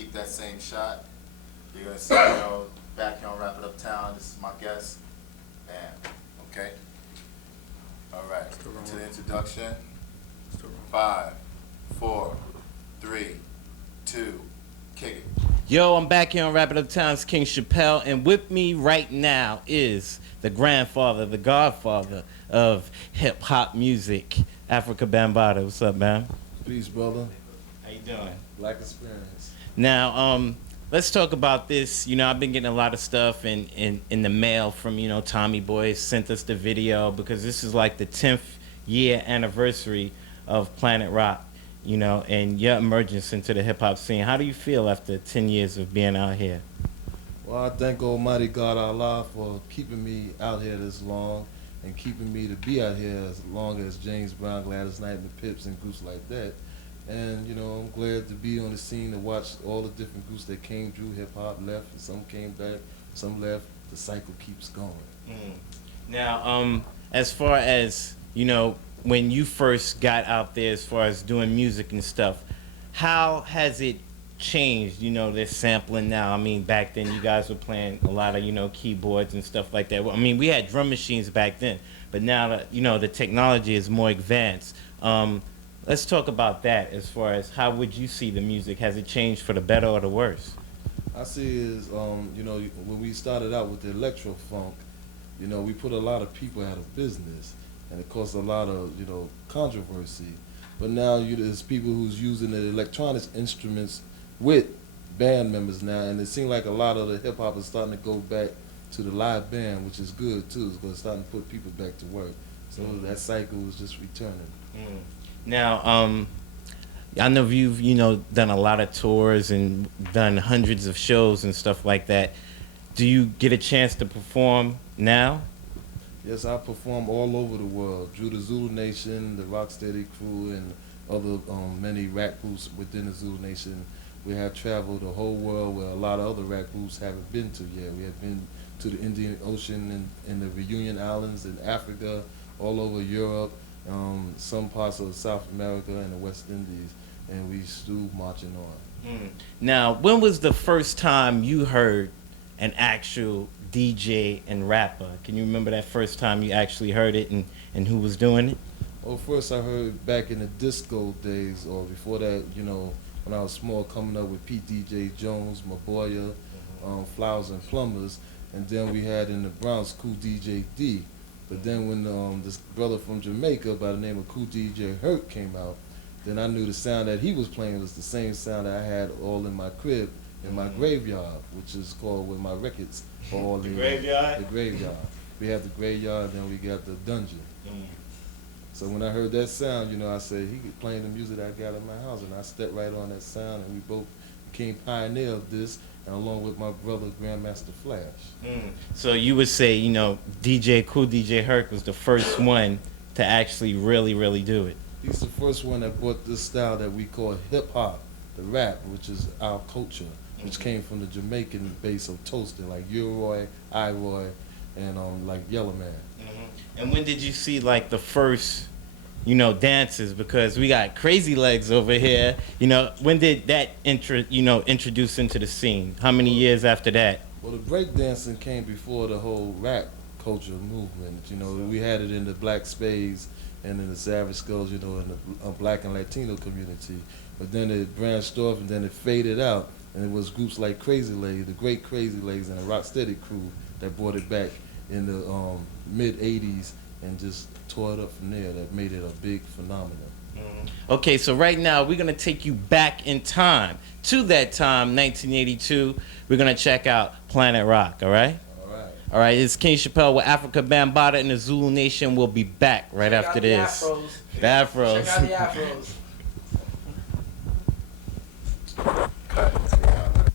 keep that same shot. You're gonna say, you know, back here on Wrap It Uptown, this is my guest. Bam. Okay? Alright. To the introduction. 5, 4, 3, 2, kick it. Yo, I'm back here on Wrap It Uptown. It's King Chepell, and with me right now is the grandfather, the godfather of hip hop music, Afrika Bambaataa. What's up, man? Peace, brother. How you doing? Black experience. Now, let's talk about this. You know, I've been getting a lot of stuff in the mail from, you know, Tommy Boy sent us the video because this is like the 10th year anniversary of Planet Rock, you know, and your emergence into the hip hop scene. How do you feel after 10 years of being out here? Well, I thank Almighty God Allah for keeping me out here this long and keeping me to be out here as long as James Brown, Gladys Knight, and the Pips and groups like that. And, you know, I'm glad to be on the scene to watch all the different groups that came through. Hip-hop left, and some came back, some left. The cycle keeps going. Now, as far as, you know, when you first got out there as far as doing music and stuff, how has it changed? You know, this sampling now. I mean, back then you guys were playing a lot of, you know, keyboards and stuff like that. I mean, we had drum machines back then, but now that, you know, the technology is more advanced. Let's talk about that as far as how would you see the music? Has it changed for the better or the worse? I see is, you know, when we started out with the electro funk, you know, we put a lot of people out of business, and it caused a lot of, you know, controversy. But now there's people who's using the electronic instruments with band members now, and it seems like a lot of the hip hop is starting to go back to the live band, which is good too, because it's starting to put people back to work. So that cycle is just returning. Now, I know you've, you know, done a lot of tours and done hundreds of shows and stuff like that. Do you get a chance to perform now? Yes, I perform all over the world. Through the Zulu Nation, the Rocksteady crew, and other many rap groups within the Zulu Nation. We have traveled the whole world where a lot of other rap groups haven't been to yet. We have been to the Indian Ocean and the Reunion Islands in Africa, all over Europe, some parts of South America and the West Indies, and we still marching on. Now, when was the first time you heard an actual DJ and rapper? Can you remember that first time you actually heard it and who was doing it? Well, first I heard back in the disco days, or before that, you know, when I was small, coming up with Pete DJ Jones, Maboya, Flowers and Plumbers, and then we had in the Bronx Cool DJ D. But then when this brother from Jamaica by the name of Cool DJ Herc came out, then I knew the sound that he was playing was the same sound that I had all in my crib, in my graveyard, which is called with my records. All The graveyard? The graveyard. We have the graveyard, then we got the dungeon. So when I heard that sound, you know, I said, he could play the music that I got in my house, and I stepped right on that sound, and we both became pioneer of this, and along with my brother, Grandmaster Flash. So you would say, you know, Cool DJ Herc was the first one to actually really do it. He's the first one that brought this style that we call hip-hop, the rap, which is our culture, which came from the Jamaican base of toasting, like Uroy, Iroy, and like Yellow Man. And when did you see like the first, you know, dances? Because we got Crazy Legs over here. You know, when did that introduce into the scene? How many years after that? Well, the breakdancing came before the whole rap culture movement. You know, we had it in the Black Spades and in the Savage Skulls, you know, in the Black and Latino community. But then it branched off and then it faded out. And it was groups like Crazy Legs, the great Crazy Legs, and the Rocksteady crew that brought it back in the mid-'80s and just tore it up from there. That made it a big phenomenon. Okay, so right now we're going to take you back in time to that time, 1982. We're going to check out Planet Rock, all right? All right, it's King Chepell with Afrika Bambaataa and the Zulu Nation. We'll be back right after this. The afros. The afros. Check out the afros.